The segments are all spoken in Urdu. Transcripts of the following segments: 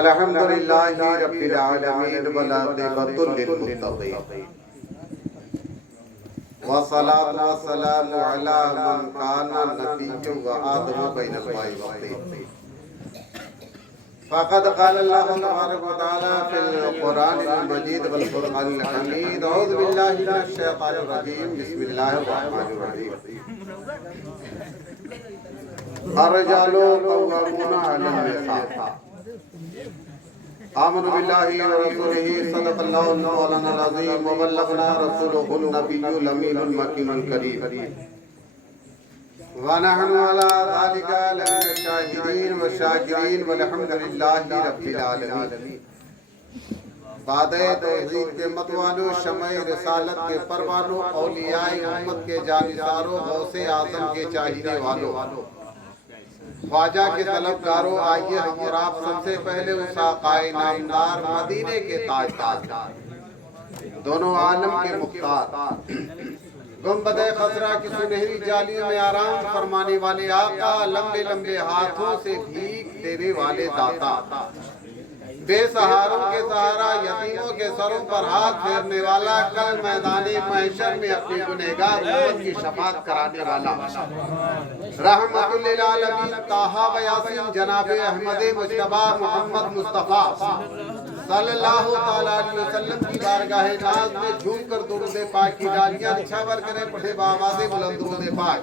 الحمدللہ رب العالمین والعاقبۃ للمتقین والصلاة والسلام علی من کان نبی وآدم بین الماء والطین فقد قال اللہ تبارک و تعالی فی القرآن المجید والفرقان الحمید اعوذ باللہ من الشیطان الرجیم بسم اللہ الرحمن الرحیم الرجال قوامون علی النساء آمن باللہ ورسولہ صدق اللہ مولانا العظیم وبلغنا رسولہ النبی الامین المکین الکریم ونحن علی ذالک لمن الشاہدین والشاکرین والحمدللہ رب العالمین۔ بعد توحید کے متوالو، شمع رسالت کے پروانو، اولیاء امت کے جانثارو، غوث اعظم کے چاہینے والو، خواجہ کے طلبگاروں، آئیے ہم اور آپ سب سے پہلے اس آقائے نامدار مدینے کے تاجدار، دونوں عالم کے مختار، گنبد خضرا کی سنہری جالیوں میں آرام فرمانے والے آقا، لمبے لمبے ہاتھوں سے بھیک دینے والے داتا، بے سہاروں کے سہارا، یتیموں کے سروں پر ہاتھ پھیرنے والا، کل میدان محشر میں اپنی گنہگار امت کی شفاعت کرانے والا، رحمت للعالمین طٰہٰ و یاسین جناب احمد مجتبیٰ محمد مصطفیٰ صلی اللہ تعالیٰ علیہ وسلم کی بارگاہ ناز میں جھوم کر درود پاک کی ڈالیاں نچھاور کریں، پڑھے بآواز بلند درود پاک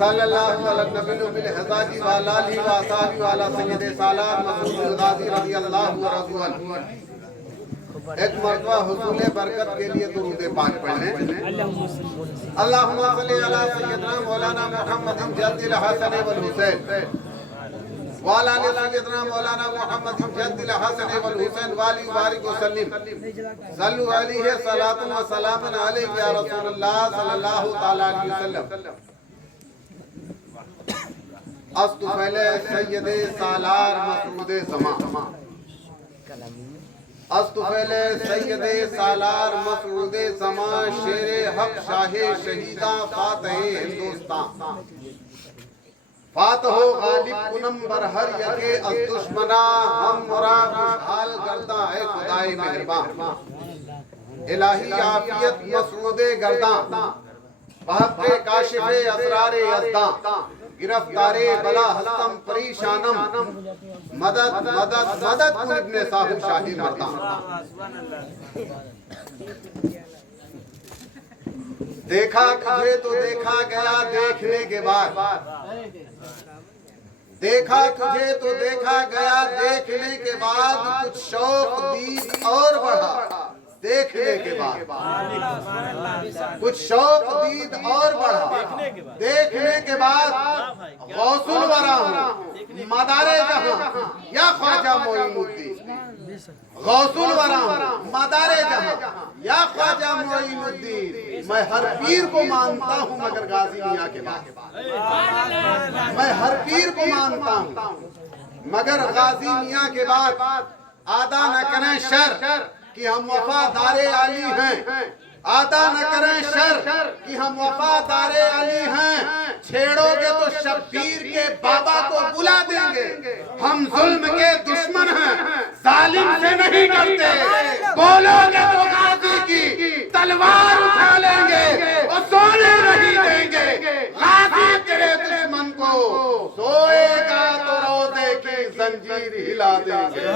صلی اللہ علیہ وسلم بالحزاجی والآلہ وآصحابہ وعلی سید سالار مسعود الغازی رضی اللہ ورضوا عنہ۔ ایک مرتبہ حصول برکت کے لیے درود پاک پڑھ لیں۔ اللہم صلی علی سیدنا مولانا محمد جد الحسن والحسین وعلی آل سیدنا مولانا محمد جد الحسن والحسین والی بارک وسلم صلو علیہ صلاۃ و سلام علیہ یا رسول اللہ صلی اللہ تعالی علیہ وسلم۔ استفیل سید سالار مسعود زمان، استفیل سید سالار مسعود زمان، شیر حق شاہ شہیدہ فاتح ہندوستان، فاتح و غالب کنم بر ہر یکے از دشمنا، ہم مراد حال گرداں ہے خدای مہربان، الہی عافیت مسعود گرداں، بحق کاشف اسرار یزداں، گرفتار بلا ہستم پریشانم، مدد مدد مدد کن ابن صاحب شاہی مردان۔ دیکھا تجھے تو دیکھا گیا دیکھنے کے بعد، دیکھا تجھے تو دیکھا گیا دیکھنے کے بعد، کچھ شوق دید اور بڑھا دیکھنے کے بعد، کچھ شوق دید اور بڑھا دیکھنے کے بعد، غوث الورا ہوں مدار جہاں یا خواجہ معین الدین، غوث الورا ہوں مدار جہاں یا خواجہ معین الدین، میں ہر پیر کو مانتا ہوں مگر غازی میاں کے بعد، میں ہر پیر کو مانتا ہوں مگر غازی میاں کے بعد، آدھا نہ کریں شر کہ ہم وفادار علی ہیں، آدھا نہ کریں شر کہ ہم وفادار علی ہیں، چھیڑو گے تو شبیر کے بابا کو بلا دیں گے، ہم ظلم کے دشمن ہیں ظالم سے نہیں ڈرتے، بولو گے تو غازی کی تلوار اٹھا لیں گے اور سونے نہیں دیں گے، غازی تیرے دشمن کو سوئے گا تو روزے کی زنجیر ہلا دیں گے،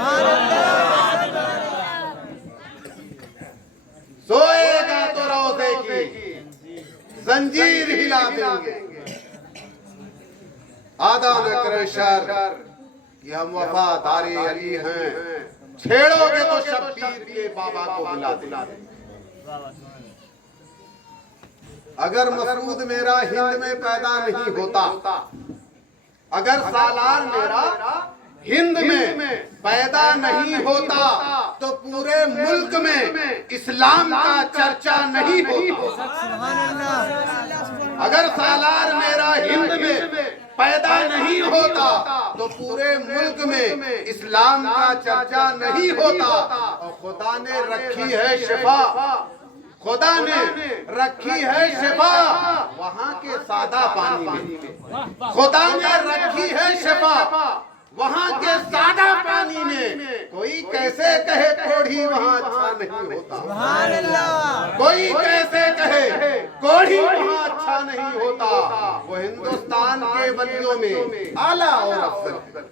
سوئے گا تو روزے کی زنجیر ہلا دیں گے، آدھا نہ کرے شر کہ ہم وفادار علی ہیں، چھیڑو گے تو شبیر کے بابا کو بلا دیں گے۔ اگر مسعود میرا ہند میں پیدا نہیں ہوتا، اگر سالار میرا ہند میں پیدا نہیں ہوتا تو پورے ملک میں اسلام کا چرچا نہیں ہوتا، اگر سالار میرا ہند میں پیدا نہیں ہوتا تو پورے ملک میں اسلام کا چرچا نہیں ہوتا، اور خدا نے رکھی ہے شفا، خدا نے رکھی ہے شفا وہاں کے سادہ پانی میں، خدا نے رکھی ہے شفا وہاں کے سادہ پانی میں۔ کوئی کیسے کہے کوڑھی وہاں اچھا نہیں ہوتا، سبحان اللہ، کوئی کیسے کہے کوڑھی وہاں اچھا نہیں ہوتا۔ وہ ہندوستان کے ولیوں میں اعلیٰ اور افضل ہے،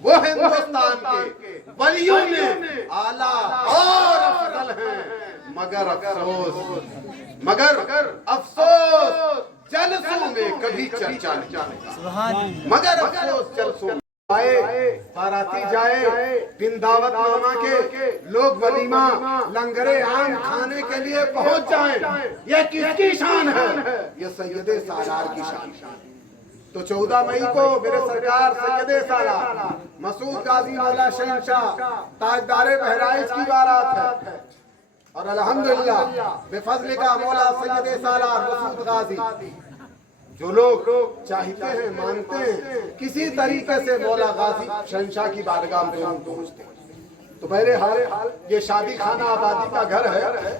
وہ ہندوستان کے ولیوں میں اعلیٰ اور افضل ہیں، مگر افسوس جلسوں میں کبھی چرچا نہیں، مگر افسوس جلسوں میں آئے باراتی جائے بن دعوت نامہ کے لوگ ولیمہ لنگر عام کھانے کے لیے پہنچ جائیں، یہ کس کی شان ہے؟ یہ سید سالار کی شان ہے۔ تو 14 مئی کو میرے سرکار سید سالار مسعود غازی مولا شہنشاہ تاجدار بہرائچ کی بارات ہے، اور الحمدللہ بفضل کا مولا سید سالار مسعود غازی جو لوگ چاہتے ہیں مانتے ہیں کسی طریقے سے مولا غازی شہنشاہ کی بارگاہ میں ضرور پہنچتے ہیں۔ تو بہرحال یہ شادی خانہ آبادی کا گھر ہے۔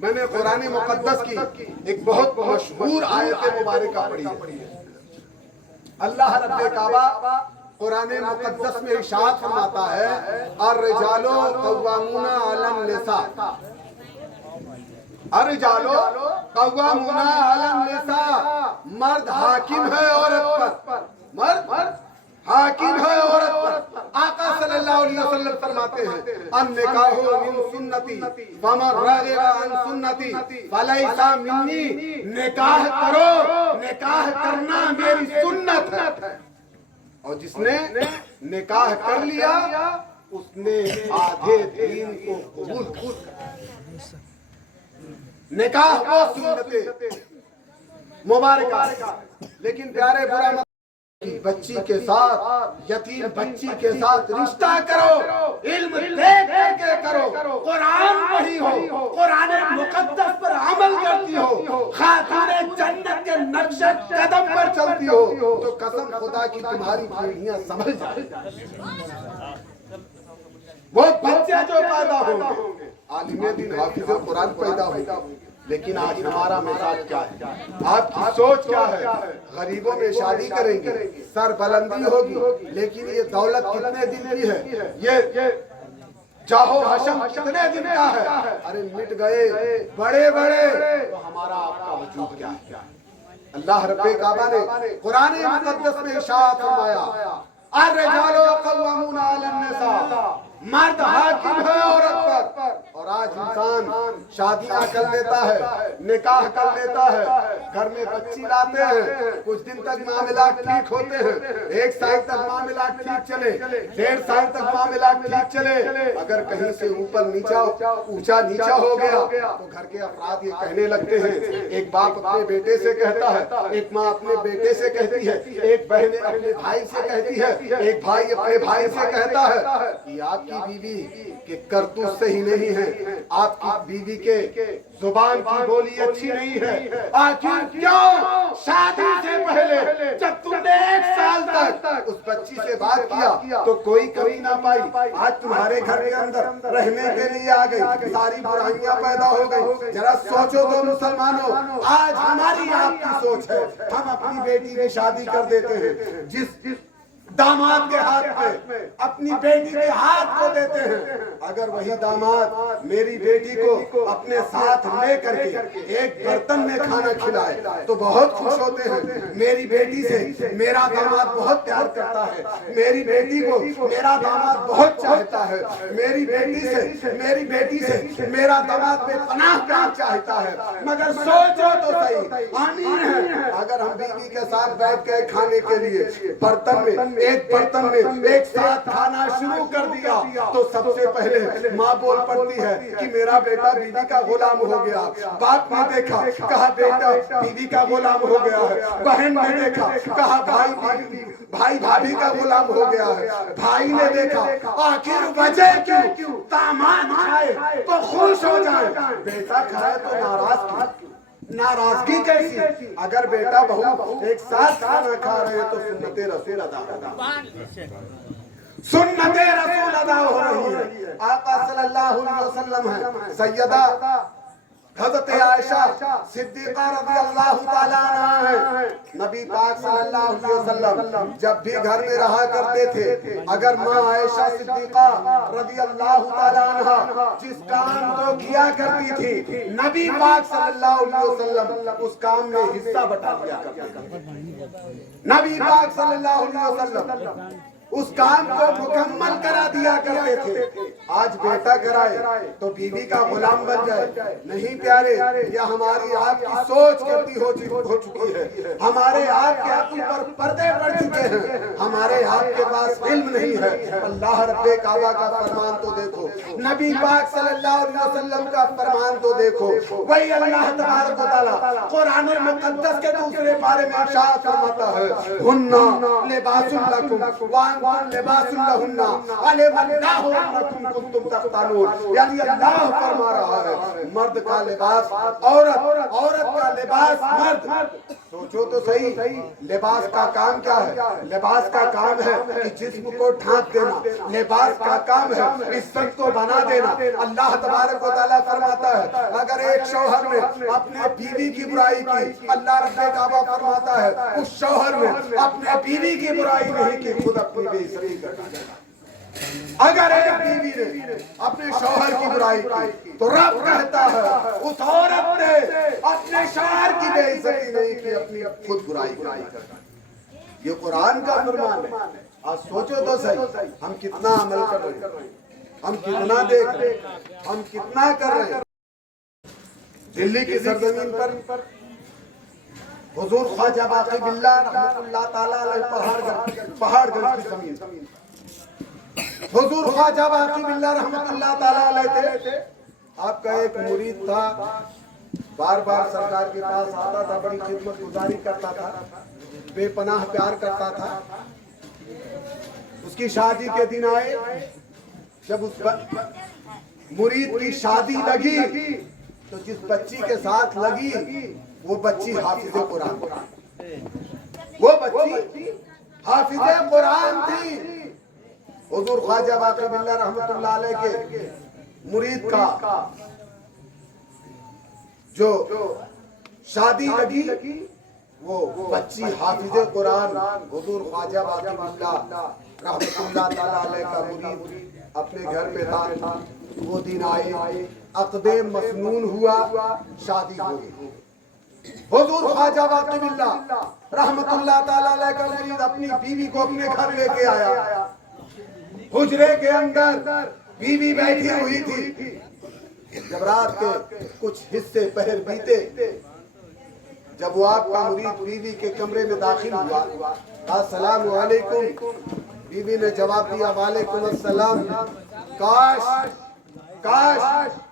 میں نے قرآن مقدس کی ایک بہت مشہور آیت مبارکہ پڑھی ہے۔ اللہ رب کعبہ قرآن مقدس میں ارشاد فرماتا ہے الرجال قوامون علی النساء، الرجال قوامون علی النساء، مرد حاکم ہے عورت پر، مرد حاکم ہے عورت پر۔ آقا صلی اللہ علیہ وسلم فرماتے ہیں النکاح من سنتی فمن رغب عن سنتی فلیس منی، نکاح کرو، نکاح کرنا میری سنت ہے، اور جس نے نکاح کر لیا اس نے آدھے دین کو قبول کیا۔ نکاح وہ سنت مبارکہ، لیکن پیارے برا مت بچی کے ساتھ، یتیم بچی کے ساتھ رشتہ کرو، علم دیکھ کے کرو، قرآن پڑھی ہو، قرآن مقدس پر عمل کرتی ہو، خاتون جنت کے نقش قدم پر چلتی ہو، تو قسم خدا کی تمہاری پیڑھیاں سنبھل جائیں۔ وہ بچے جو پیدا ہوں گے عالم دین حافظ قرآن پیدا ہوگا، لیکن آج ہمارا مزاج کیا ہے، آپ کی سوچ کیا ہے؟ غریبوں میں شادی کریں گے، سر بلندی ہوگی، لیکن یہ دولت کتنے دن کی ہے، یہ جاہو حشم کتنے دن کا ہے؟ ارے مٹ گئے بڑے بڑے، تو ہمارا آپ کا وجود کیا ہے؟ اللہ رب کعبہ نے قرآن مقدس میں ارشاد فرمایا الرجال قوامون علی النساء، مرد حاکم ہے عورت پر۔ اور آج انسان شادیاں کر لیتا ہے، نکاح کر لیتا ہے، گھر میں بچی لاتے ہیں، کچھ دن تک معاملات ٹھیک ہوتے ہیں، 1 سال تک معاملات ٹھیک چلے، 1.5 سال تک معاملات ٹھیک چلے، اگر کہیں سے اوپر نیچا اونچا نیچا ہو گیا تو گھر کے افراد یہ کہنے لگتے ہیں، ایک باپ اپنے بیٹے سے کہتا ہے، ایک ماں اپنے بیٹے سے کہتی ہے، ایک بہن اپنے بھائی سے کہتی ہے، ایک بھائی اپنے بھائی سے کہتا ہے کہ آپ کی بیوی کے کرتوت صحیح نہیں ہے، آپ کی بیوی کے زبان کی بولی اچھی نہیں ہے۔ آخر کیوں شادی سے پہلے جب تم نے 1 سال تک اس بچی سے بات کیا تو کوئی کمی نہ پائی، آج تمہارے گھر کے اندر رہنے کے لیے آ گئی، ساری برائیاں پیدا ہو گئی۔ ذرا سوچو تو مسلمانوں، آج ہماری آپ کی سوچ ہے، ہم اپنی بیٹی کی شادی کر دیتے ہیں، جس داماد کے ہاتھ میں اپنی بیٹی کے ہاتھ کو دیتے ہیں، اگر وہی داماد میری بیٹی کو اپنے ساتھ لے کر کے ایک برتن میں کھانا کھلائے تو بہت خوش ہوتے ہیں۔ میری بیٹی سے میرا داماد بہت پیار کرتا ہے، میری بیٹی کو میرا داماد بہت چاہتا ہے، میری بیٹی سے میرا داماد بے پناہ پیار چاہتا ہے۔ مگر سوچو تو صحیح، آمین ہے، اگر ہم بیوی کے ساتھ بیٹھ کے کھانے کے لیے ایک برتن میں ایک ساتھ کھانا شروع کر دیا تو سب سے پہلے ماں بول پڑتی ہے کہ میرا بیٹا بیوی کا غلام ہو گیا، باپ نے دیکھا کہا بیٹا بیوی کا غلام ہو گیا ہے، بہن نے دیکھا کہا بھائی بھابھی کا غلام ہو گیا ہے، بھائی نے دیکھا آخر وجہ کیوں؟ داماد کھائے تو خوش ہو جائے، بیٹا کھائے تو ناراضگی کیسی؟ اگر بیٹا بہو ایک ساتھ کھانا کھا رہے ہیں تو سنت رسول ادا ہو رہی ہے۔ آقا صلی اللہ علیہ وسلم ہے، سیدہ حضرت عائشہ صدیقہ رضی اللہ تعالیٰ عنہا ہے، نبی پاک صلی اللہ علیہ وسلم جب بھی گھر میں رہا کرتے تھے، اگر ماں عائشہ صدیقہ رضی اللہ تعالیٰ عنہا جس کام کو کیا کرتی تھی، نبی پاک صلی اللہ علیہ وسلم اس کام میں حصہ بٹا دیا کرتے تھے۔ نبی پاک صلی اللہ علیہ وسلم اس کام کو مکمل کرا دیا کرتے تھے۔ آج بیٹا کرائے تو بیوی کا غلام بن جائے، نہیں پیارے، یہ ہماری آپ کی سوچ غلطی ہو چکی ہے، ہمارے آپ کے عقل پر پردے پڑ چکے ہیں، ہمارے آپ کے پاس علم نہیں ہے۔ اللہ رب کعبہ کا فرمان تو دیکھو، نبی پاک صلی اللہ علیہ وسلم کا فرمان تو دیکھو، وہی اللہ تبارک و تعالیٰ قرآن المقدس کے دوسرے پارے میں ارشاد فرماتا ہے، ہن لباس لکم وانتم لباس لہن علم اللہ انکم کنتم تختانون، یعنی اللہ فرما رہا ہے مرد کا لباس عورت، عورت کا لباس مرد۔ سوچو تو صحیح، لباس کا کام کیا ہے؟ لباس کا کام ہے کہ جسم کو ڈھانپ دینا، لباس کا کام ہے عزت کو بنا دینا۔ اللہ تبارک و تعالیٰ فرماتا ہے اگر ایک شوہر نے اپنے بیوی کی برائی کی، اللہ رب کعبہ فرماتا ہے اس شوہر نے اپنے بیوی کی برائی نہیں کی، خود اپنی بے عزتی کر ڈالا۔ اگر ایک بیوی نے اپنے شوہر کی برائی کی تو رب کہتا ہے اس عورت نے اپنے شوہر کی بے عزتی نہیں کی، اپنی خود برائی کر۔ یہ قرآن کا فرمان ہے۔ آج سوچو تو صحیح، ہم کتنا عمل کر رہے ہیں، ہم کتنا دیکھ رہے ہیں، ہم کتنا کر رہے ہیں۔ دلی کی سرزمین پر حضور خواجہ باقی باللہ رحمت اللہ تعالیٰ علیہ پہاڑ گنج کی زمین، حضور خواجہ باقی باللہ رحمت اللہ تعالیٰ علیہ تھے۔ آپ کا ایک مرید تھا، بار بار سرکار کے پاس آتا تھا، بڑی خدمت گزاری کرتا تھا، بے پناہ پیار کرتا تھا۔ اس کی شادی کے دن آئے، جب اس مرید کی شادی لگی تو جس بچی کے ساتھ لگی وہ بچی حافظ قرآن، وہ بچی حافظ قرآن تھی۔ حضور خواجہ باقی باللہ رحمت اللہ علیہ کے مرید کا جو شادی لگی وہ بچی حافظ قرآن، حضور خواجہ باقی باللہ رحمت اللہ تعالیٰ علیہ کا مرید اپنے گھر پہ تھا۔ وہ دن آئے، عقد مسنون ہوا، شادی ہو گئی۔ حضور خواجہ باقی باللہ رحمت اللہ تعالیٰ علیہ کا مرید اپنی بیوی کو اپنے گھر لے کے آیا۔ حجرے کے اندر بیوی بیٹھی ہوئی تھی۔ جب رات کے کچھ حصے پہر بیتے، جب وہ آپ کا مرید بیوی کے کمرے میں داخل ہوا، کہا السلام علیکم، بیوی نے جواب دیا وعلیکم السلام، کاش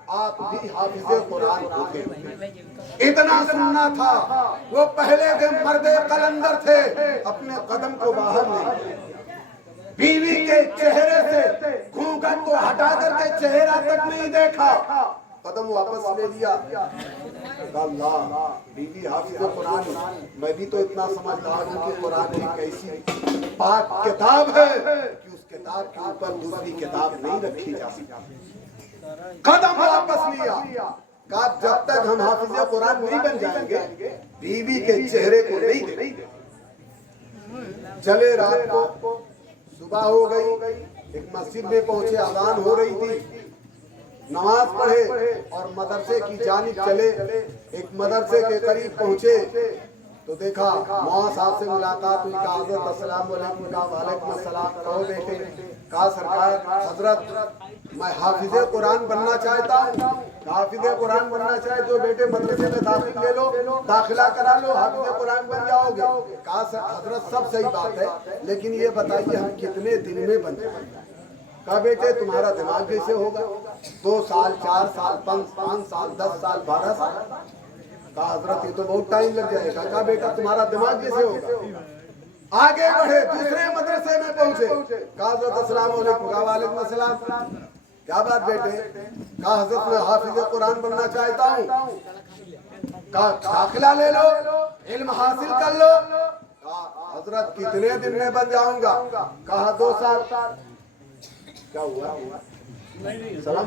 آپ بھی حافظ قرآن ہوتے۔ اتنا سننا تھا، وہ پہلے کے مرد قلندر تھے، اپنے قدم کو باہر نہیں، بیوی کے چہرے سے گھونگھٹ کو ہٹا کر کے چہرہ تک نہیں دیکھا، قدم واپس لے لیا۔ اللہ، بیوی حافظ قرآن، میں بھی تو اتنا سمجھدار ہوں کہ قرآن ایک ایسی پاک کتاب ہے کہ اس کتاب کے اوپر دوسری کتاب نہیں رکھی جا سکتی۔ قدم واپس لیا، کہا جب تک ہم حافظ قرآن نہیں بن جائیں گے بیوی کے چہرے کو نہیں دیکھیں گے۔ چلے رات کو، صبح ہو گئی، ایک مسجد میں پہنچے، اذان ہو رہی تھی، نماز پڑھے اور مدرسے کی جانب چلے۔ ایک مدرسے کے قریب پہنچے تو دیکھا مولانا صاحب سے ملاقات ہوئی، کہا حضرت السلام علیکم، کہا وعلیکم السلام، کہو بیٹے، کہا سرکار حضرت میں حافظ قرآن بننا چاہتا ہوں۔ حافظ قرآن بننا چاہے تو بیٹے مدرسے میں داخل لے لو، داخلہ کرا لو، حافظ قرآن بن جاؤ گے۔ کہا حضرت سب صحیح بات ہے، لیکن یہ بتائیے ہم کتنے دن میں بن جائیں گے؟ کہا بیٹے تمہارا دماغ کیسے ہوگا؟ 2 سال، 4 سال، 5 سال، 10 سال، 12 سال؟ کہا حضرت یہ تو بہت ٹائم لگ جائے گا۔ کہا بیٹا تمہارا دماغ کیسے ہوگا؟ آگے بڑھے، دوسرے مدرسے میں پہنچے، کہا حضرت السلام علیکم، کہا وعلیکم السلام، کیا بات بیٹے؟ کہا حضرت میں حافظ قرآن بننا چاہتا ہوں۔ کہا داخلہ لے لو، علم حاصل کر لو۔ کہا حضرت کتنے دن میں بن جاؤں گا؟ کہا 2 سال۔ کیا ہوا؟ سلام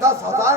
10,000